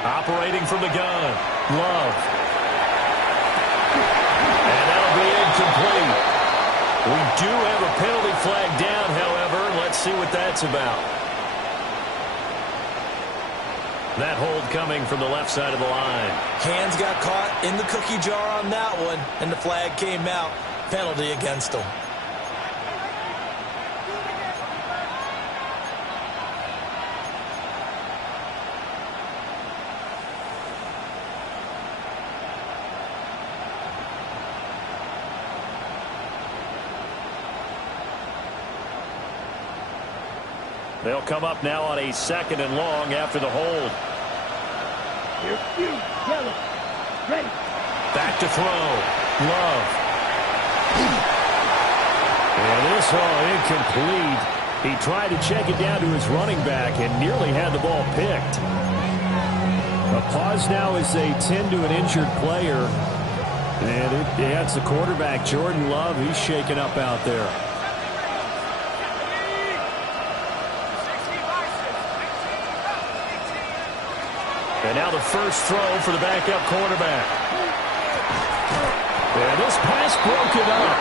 Operating from the gun. Love. And that'll be incomplete. We do have a penalty flag down, however. Let's see what that's about. That hold coming from the left side of the line. Hands got caught in the cookie jar on that one, and the flag came out. Penalty against them. They'll come up now on a 2nd and long after the hold. Yellow. Ready. Back to throw. Love. And this one incomplete. He tried to check it down to his running back and nearly had the ball picked. A pause now as they tend to an injured player. And it's the quarterback, Jordan Love. He's shaken up out there. And now the first throw for the backup quarterback. And this pass broken up.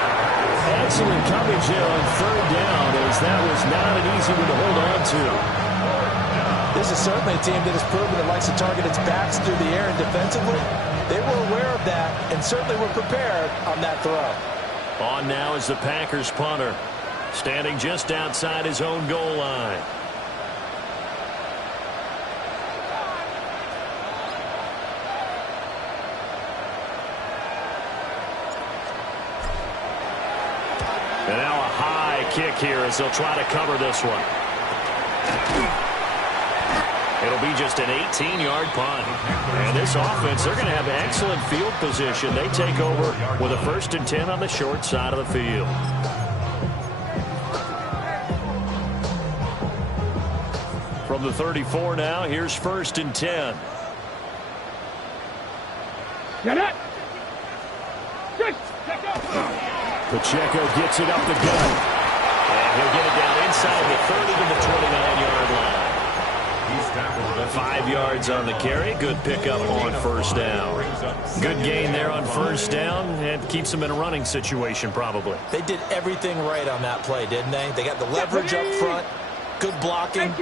Excellent coverage there on 3rd down, as that was not an easy one to hold on to. This is certainly a team that has proven it likes to target its backs through the air and defensively. They were aware of that and certainly were prepared on that throw. On now is the Packers punter. standing just outside his own goal line. And now a high kick here as they'll try to cover this one. It'll be just an 18-yard punt. And this offense, they're going to have excellent field position. They take over with a 1st and 10 on the short side of the field. From the 34 now, here's 1st and 10. Get it! Pacheco gets it up the gut. And he'll get it down inside the 30 to the 29-yard line. 5 yards on the carry. Good pickup on 1st down. Good gain there on 1st down. And keeps them in a running situation probably. They did everything right on that play, didn't they? They got the leverage up front. Good blocking.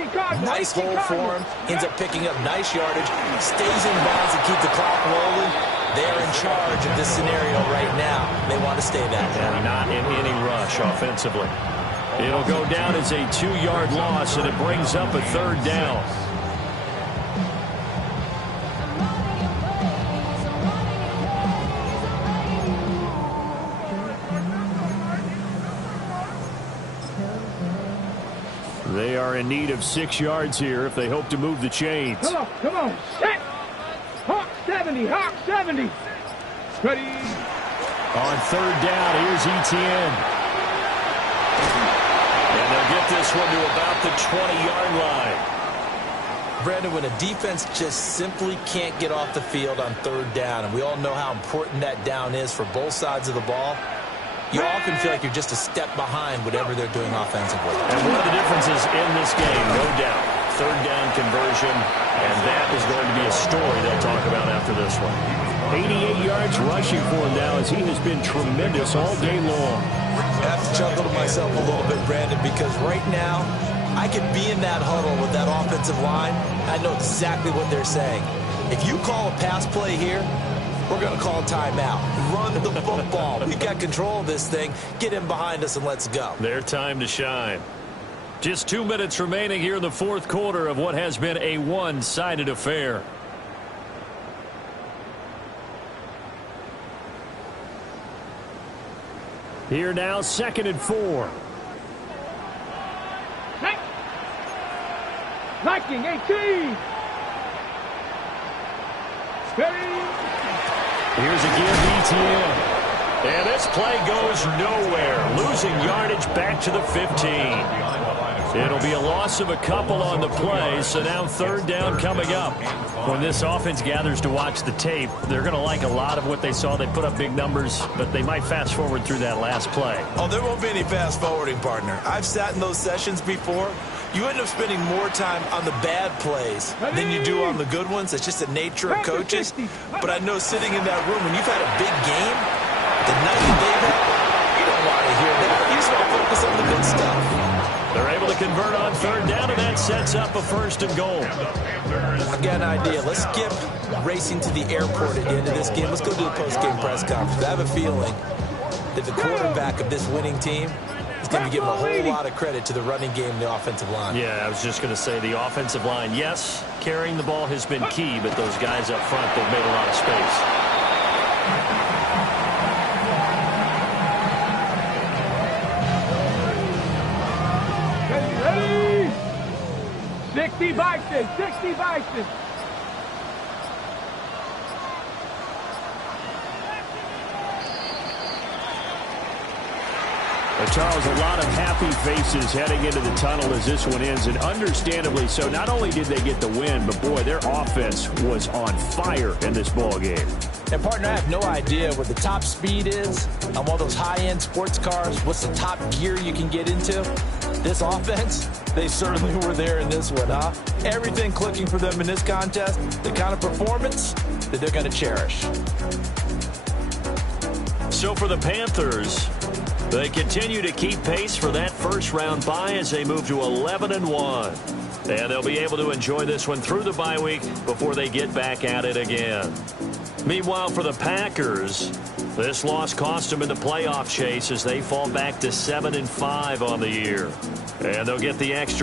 Nice hole for him. Ends up picking up nice yardage. Stays in bounds to keep the clock rolling. They're in charge of this scenario right now. They want to stay that way. And not in any rush offensively. It'll go down as a 2-yard loss, and it brings up a 3rd down. They are in need of 6 yards here if they hope to move the chains. Come on, set! Hawk 70, Hawk 70. Ready. On 3rd down, here's Etienne. And they'll get this one to about the 20-yard line. Brandon, when a defense just simply can't get off the field on 3rd down, and we all know how important that down is for both sides of the ball, you often feel like you're just a step behind whatever they're doing offensively. And one of the differences in this game, no doubt, 3rd down conversion, and that is going to be a story they'll talk about after this one. 88 yards rushing for him now as he has been tremendous all day long. I have to chuckle to myself a little bit, Brandon, because right now I could be in that huddle with that offensive line. I know exactly what they're saying. If you call a pass play here, we're going to call a timeout. Run the football. We've got control of this thing. Get in behind us and let's go. Their time to shine. Just 2 minutes remaining here in the 4th quarter of what has been a one-sided affair. Here now, 2nd and 4. Viking 18. Ready. Here's a give, Etienne. And this play goes nowhere. Losing yardage back to the 15. It'll be a loss of a couple on the play, so now 3rd down coming up. When this offense gathers to watch the tape, they're going to like a lot of what they saw. They put up big numbers, but they might fast forward through that last play. Oh, there won't be any fast forwarding, partner. I've sat in those sessions before. You end up spending more time on the bad plays than you do on the good ones. It's just the nature of coaches. But I know sitting in that room, when you've had a big game, the night that they've had, you don't want to hear that. You just want to focus on the good stuff. They're able to convert on 3rd down, and that sets up a 1st and goal. I've got an idea. Let's skip racing to the airport at the end of this game. Let's go do the post-game press conference. I have a feeling that the quarterback of this winning team is going to give a whole lot of credit to the running game and the offensive line. Yeah, I was just going to say the offensive line, yes, carrying the ball has been key, but those guys up front, they've made a lot of space. Ready. 60 Vikings, 60 Vikings. Charles, a lot of happy faces heading into the tunnel as this one ends, and understandably so. Not only did they get the win, but boy, their offense was on fire in this ball game. And partner, I have no idea what the top speed is on one of those high-end sports cars. What's the top gear you can get into? This offense, they certainly were there in this one, huh? Everything clicking for them in this contest, the kind of performance that they're going to cherish. So for the Panthers, they continue to keep pace for that first-round bye as they move to 11-1. And they'll be able to enjoy this one through the bye week before they get back at it again. Meanwhile, for the Packers, This loss cost them in the playoff chase as they fall back to 7-5 on the year. And they'll get the extra